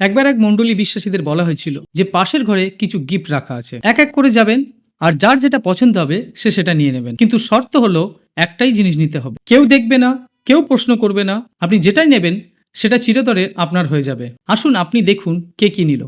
একবার এক মন্ডলী বিশ্বাসীদের বলা হয়েছিল যে পাশের ঘরে কিছু গিফট রাখা আছে। এক এক করে যাবেন আর যার যেটা পছন্দ হবে, সে সেটা নিয়ে নেবেন। কিন্তু শর্ত হলো একটাই জিনিস নিতে হবে। কেউ দেখবে না, কেউ প্রশ্ন করবে না। আপনি যেটাই নেবেন, সেটা চিরতরে আপনার হয়ে যাবে। আসুন, আপনি দেখুন কে কি নিল।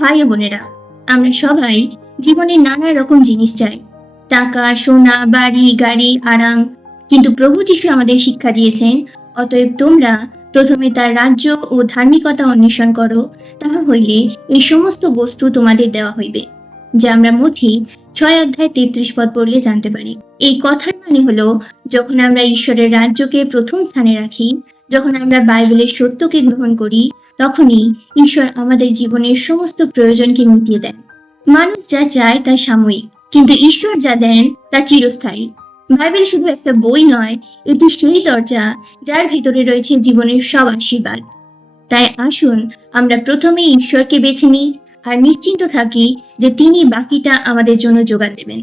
ভাই ও বোনেরা, আমরা সবাই জীবনে নানা রকম জিনিস চাই। টাকা, সোনা, বাড়ি, গাড়ি, আরাম। কিন্তু প্রভু যিশু আমাদের শিক্ষা দিয়েছেন, অতএব তোমরা প্রথমে তার রাজ্য ও ধার্মিকতা অন্বেষণ করো, তাহা হইলে এই সমস্ত বস্তু তোমাদের দেওয়া হইবে, যা আমরা মথি ছয় অধ্যায় তেত্রিশ পদ পড়লে জানতে পারি। এই কথার মানে হলো, যখন আমরা ঈশ্বরের রাজ্যকে প্রথম স্থানে রাখি যখন আমরা বাইবেলের সত্যকে গ্রহণ করি, তখনই ঈশ্বর আমাদের জীবনের সমস্ত প্রয়োজনকে মিটিয়ে দেন। মানুষ যা চায় তা সাময়িক, কিন্তু ঈশ্বর যা দেন তা চিরস্থায়ী। বাইবেল শুধু একটা বই নয়, এটি সেই দরজা যার ভিতরে রয়েছে জীবনের সব আশীর্বাদ। তাই আসুন, আমরা প্রথমে ঈশ্বরকে বেছে নিই আর নিশ্চিন্ত থাকি যে তিনি বাকিটা আমাদের জন্য যোগান দেবেন।